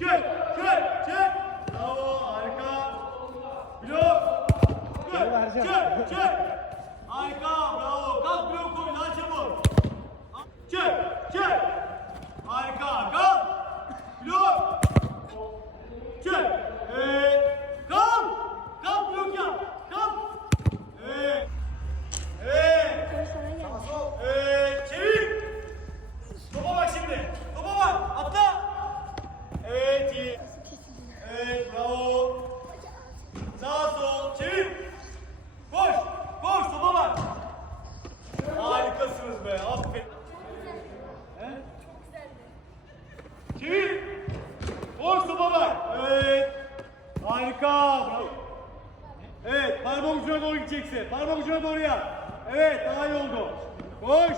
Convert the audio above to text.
Çek, çek, çek. Bravo, harika. Blok. Çek, çek, çek. Harika. Topa ver. Evet. Harika. Bravo. Evet, parmak ucuna doğru gideceksin. Parmak ucuna doğru yap. Evet, daha iyi oldu. Koş.